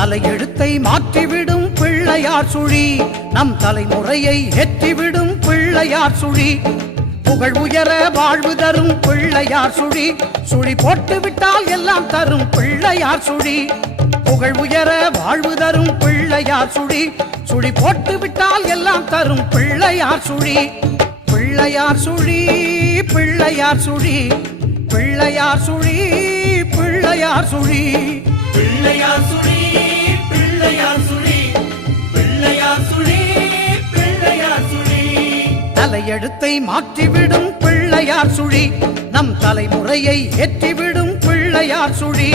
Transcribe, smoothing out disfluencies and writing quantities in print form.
தலையெழுத்தை மாற்றிவிடும் பிள்ளையார் சுழி, நம் தலைமுறையை ஏற்றிவிடும் பிள்ளையார் சுழி. புகழ் உயர வாழ்வு தரும் பிள்ளையார் சுழி, சுழி போட்டு விட்டால் எல்லாம் தரும் பிள்ளையார் சுழி. புகழ் உயர வாழ்வு தரும் பிள்ளையார் சுழி, சுழி போட்டு விட்டால் எல்லாம் தரும் பிள்ளையார் சுழி. பிள்ளையார் சுழி, பிள்ளையார் சுழி, பிள்ளையார் சுழி, பிள்ளையார் சுழி, பிள்ளையார் சுழி, பிள்ளையார் சுழி, பிள்ளையார் சுழி, பிள்ளையார் சுழி. தலையெழுத்தை மாற்றிவிடும் பிள்ளையார் சுழி, நம் தலைமுறையை ஏற்றிவிடும் பிள்ளையார் சுழி.